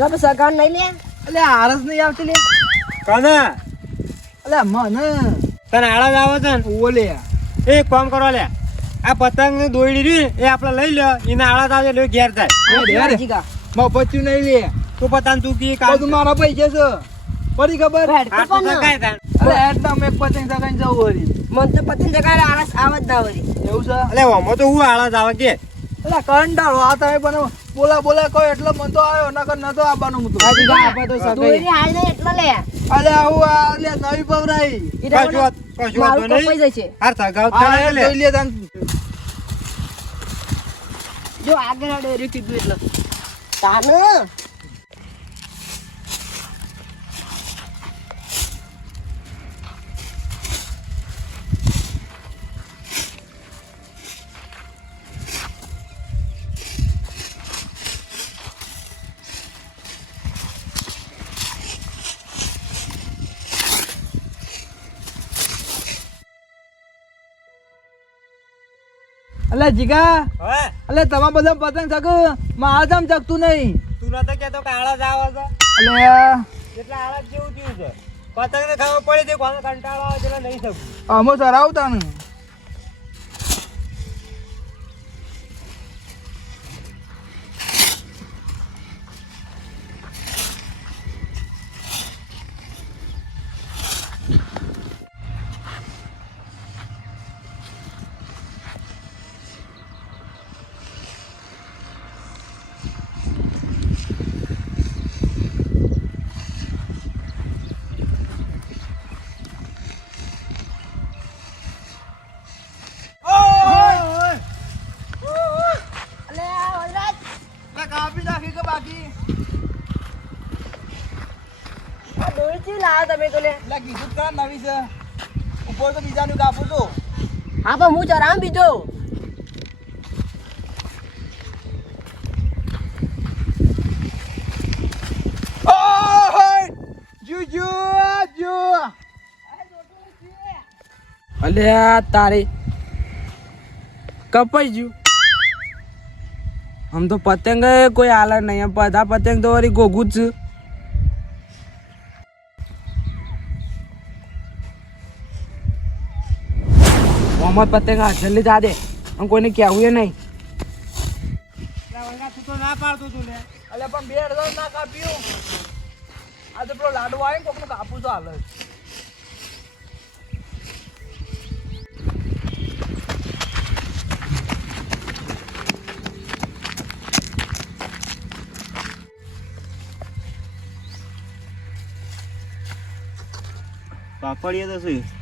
અરે પણ સગાન નહીં લે? એટલે આરસ નહીં આવતી લે. કને? એટલે મને. તને આળા આવે છે ને? ઓલે એ કામ કરો લે. આ પતંગની દોયડી રહી એ આપણે લઈ લ્યો. એને આળા આવે એટલે ઘેર જાય. મો પચ્યું. નહીં લે. તું પતંગ તું કી કામ તું મારા પૈસા છે. પડી ખબર? હેડ તો આટલું થાય. અરે હેડતા મેં પતંગ સગાઈને જવું હરી મન તો પતંગ જગાડે આળસ આવે જ ના એવું છે? એટલે ઓમો તો હું આળા આવે કે? એટલે કંટાળો. આ તમે પણ બોલા બોલા કોઈ એટલો મન તો આવ્યો નકર નતો આવવાનું હું તો. હા, જીગા, આપણે તો દોરી હાલ નહીં એટલે લે. અલે આવું આ લે નવી પવરાઈ. કશું વાત- કશું મારું નહીં. હાર સગાઉ આ થાય લે. લે તને. જો આગળ આડે એટલે. તાને. અલે જીગા અલે તમા બધા પતંગ ચકમાં આદમ ચકતું નહીં. તું નતો કેતો કે આળા જ આવે છે. અલે. એટલે આળા જેવું થયું છે. પતંગ ને ખબર પડી દે કોણ કંટાળો આવે એટલે નહીં શકું અમો સરાવતા ને ચી લાવ્યા તમે તો લે એટલે કીધું કા નવી છે. ઉપર તો બીજાનું કાપું તો હા પણ હું ચરામ બીજો? જુજુ જુ અલે આ તારી કપાઈ ગયું આમ તો પતંગ કોઈ હાલ નહીં. બધા પતંગ તો વળી ગોગું જ મોહમ્મદ પતંગ જલ્દી જા દે. આમ કોઈને કહેવું એ નહીં તું તો ના પાડતું તું ને એટલે પણ બે અડધો ના કાપ્યું આ તો પેલો લાડુ આવે ને કોકનું કાપું તો હાલે. પાપડીએ તો શું?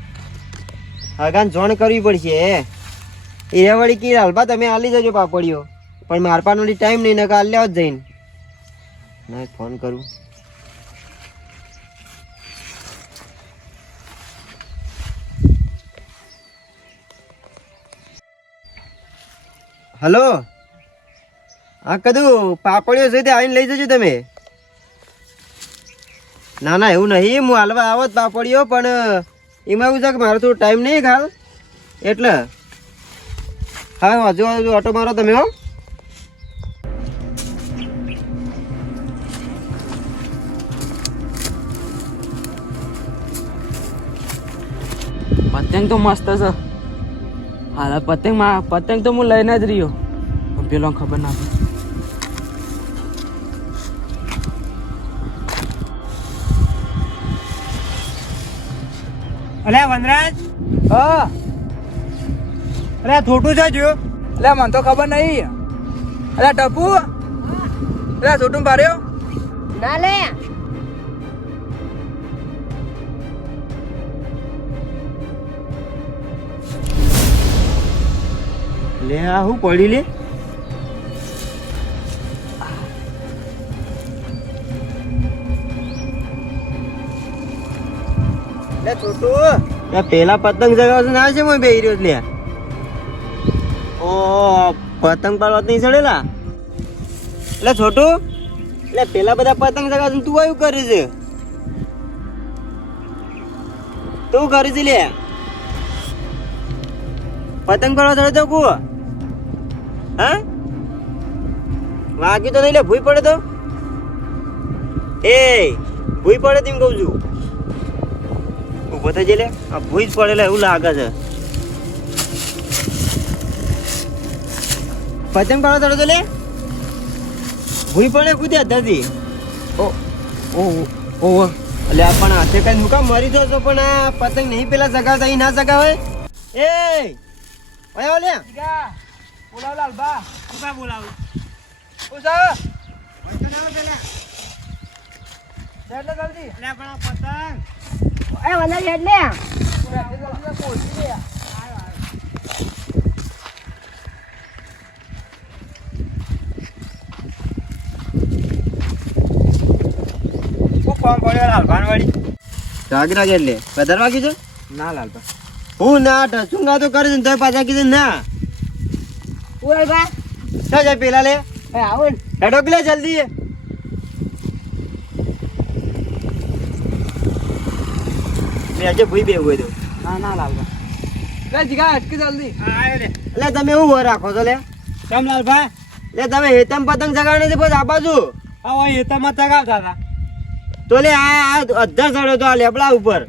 હગાન જોણ કરવી પડશે એ વળી કી હાલબા તમે હાલી જજો પાપડીઓ. પણ મારપાનો ટાઈમ નહીં નકા આલ્યા જ જઈને. ના ફોન કરું. હલો? હા, કદું, પાપડીઓ છે આવીને લઈ જજો તમે. ના ના, એવું નહીં, હું હાલવા આવો જ પાપડીઓ, પણ એમાં એવું છે કે મારે થોડો ટાઈમ નહીં ખાલ. એટલે હા હજુ હજુ ઓટો મારો તમે હો. પતંગ તો મસ્ત છે. હાલ પતંગ પતંગ તો હું લઈને જ રહ્યો. પેલો ખબર ના પડે. અલે વનરાજ. હા. અરે થોટું છે જો એટલે મને તો ખબર નહીં. અલે ટપુ. અલે થોટું પાડ્યો ના લે. લે આ હું પડી લે? પેલા પતંગ જગાવશે ના છે મોય બેહી રહ્યો છે લે ઓ, પતંગ પાડવા નહીં ચડેલા? એટલે છોટું, એટલે પેલા બધા પતંગ જગાવશે તું આવું કરે છે? તું કરે છે લે? પતંગ પાડવા ચડે તો કુ હા? વાગ્યું તો નહીં લે, ભૂઈ પડે તો? એ, ભૂઈ પડે તેમ કહું છું. ઊભો થઈ લે. આ ભૂઈ જ પડેલા એવું લાગે છે. પતંગ પાડો તડો તો લે. ભૂઈ પડે કૂદ્યા દાદી ઓ ઓ ઓ એટલે આ પણ હાથે કઈ મુકા મરી જો છો પણ આ પતંગ નહીં પેલા સગા થઈ ના સગાવે? એ! ઓય ઓલે બોલાવ લાલબા કુકા બોલાવું. ઉસા પતંગ આવે પેલા. જલ્દી. જલ્દી એટલે પણ આ પતંગ. એ વંદા હેડ લે રાગ રાગ એટલે વધારે વાગ્યું છે ના લાલબા હું ના ટચુંગા તો કરી દઉં ને તોય પાછા કીધું ના ઓય બા ચાલ પેલા લે એ આવો ને હેડો કે લે જલ્દી લે આજે ભૂઈ બેવું હોય તો. ના ના લાલબા લે જીગા અટકી જલ્દી. એટલે તમે એવું વર રાખો છો લે? કેમ લાલબા લે તમે હેતમ પતંગ છે પછી આ બાજુ. આ હેતમમાં ચગાવતા હતા. તો લે આ અધર ચડ્યો તો આ લેબડા ઉપર.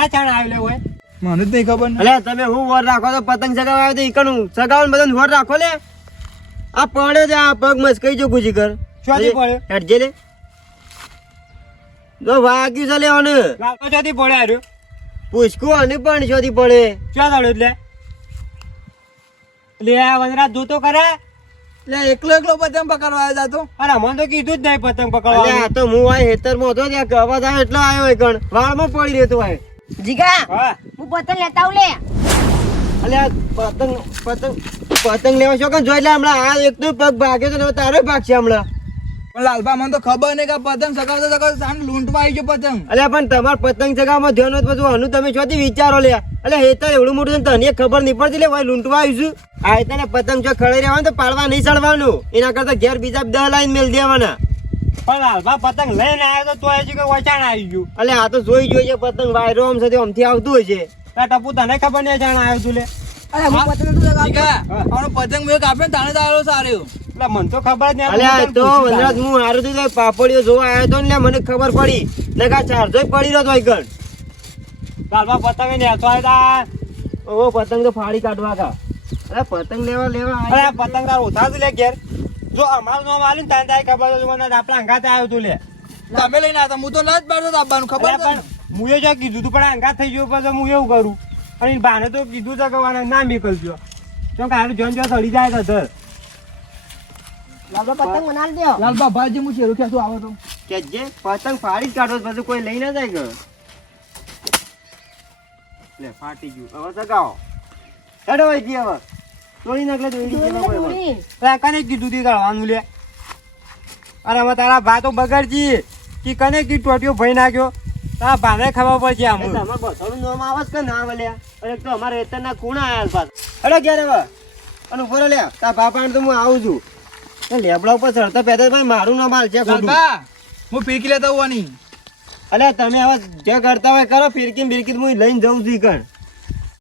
આ ચાણ આવેલો હોય મને જ નહીં ખબર ને. તમે હું વર રાખો તો પતંગ ચગાવવા આવ્યો તો ઈકણું ચગાવવાનું બધાને વર રાખો લે. આ પડે છે આ પગ મસ્કઈ જો ગુજી કર. ચોથી પડે. લે. જો વાગ્યું છે લેવાનું. લાલબા ચોથી પડે આવ્યો પૂછકું અને પણ શોધી પડે. ક્યાં દાડો એટલે? લે આ વનરાજ જોતો કરે લે એકલો એકલો પતંગ પકડવા આવ્યો જાતો અરે મને તો કીધું જ નહીં પતંગ પકડવા આ તો હું આ હેતરમાં હતો ત્યાં અવાજ આવ્યો એટલો આવ્યો હોય કણ વાળમાં પડી રહેતો હોય જીગા હું. પતંગ લેતા આવું લે. અલે પતંગ પતંગ પતંગ લેવા છો કણ જોઈ લે હમણાં આ એક તો પગ ભાગ્યો છે તારો ભાગ છે હમણાં. પણ મને તો ખબર નહીં કે પતંગ સગાવતા સગાવતા સામે લૂંટવા આવી ગયો પતંગ. અલે પણ તમાર પતંગ ચગાવવામાં ધ્યાન હોત બધું આનું તમે શોધી વિચારો લે અલે હેતર એવડું મોટું તને ખબર નહીં પડતી લે ભાઈ લૂંટવા આવ્યું આ હેતરને પતંગ જો ખડે રહેવાનું તો પાડવા નહીં ચડવાનું. એના કરતા ઘેર બીજા દહ લાઈન મેલ દેવાના. પણ લાલબા પતંગ લઈને આવ્યો તો તોય હજી કે વચાણ આવી ગયું. અલે આ તો જોઈ જોઈએ પતંગ વાયરો આમ સાથે આમથી આવતું હોય છે. ટપુ તને ખબર નહીં જાણ આવ્યું તું લે અરે હું પતંગ નતો લગાવતો પતંગ મેં કાપ્યો ને તાણે તારો સારો એટલે મને તો ખબર જ નહીં તો વનરાજ હું હારું તું પાપડીઓ જોવા આવ્યો તો ને મને ખબર પડી. ને કા ચારજો પડી રહ્યો તો ગણ લાલબા પતંગ ને હેતો આવ્યા ઓ પતંગ તો ફાડી કાઢવા કા અરે પતંગ લેવા લેવા અરે પતંગ તાર ઓછા તું લે ઘેર. જો અમારું નામ આલ્યું ને તારે તારી ખબર તો મને આપણા અંગાતે આવ્યો તું લે. તમે લઈને આવતા હું તો ના જ પાડતો આપવાનું ખબર પણ મુએ જો કીધું તું પણ અંગાત થઈ ગયો પછી હું એવું કરું? અને બાને તો કીધું છે કે વાને ના નીકળજો. તો કારું જોન જો સડી જાય તો ધર લાલબા પતંગ બનાવી દ્યો. લાલબા ભાજી હું શેરું તું આવો તો. કે જે પતંગ ફાડી જ કાઢો પછી કોઈ લઈ ના જાય કે લે ફાટી ગયું. હવે સગાવો. હેડો હોય જી હવે તોડી નાખલે તો એડી જેવા હોય હવે. કને કીધું તી કાઢવાનું લે. અરે હવે તારા ભા તો બગડજી. કે કને કી ટોટિયો ભઈ નાખ્યો. તારા ભાને ખબર પડશે આમ. તમારે બસોનું નામ આવે કે ના આવે લ્યા? અને તો અમારે એતના કુણા આયા છે અરે ઘેર હવે? અને ઉપર લે તા બાપા તો હું આવું છું. એ લેબડા ઉપર ચડતા પેદા ભાઈ મારું નામ હાલ છે ખોટું. હું ફીરકી લેતા હોવાની. અલ્યા તમે હવે જે કરતા હોય કરો ફિરકી બિરકી હું લઈને જઉં છું ઈ કણ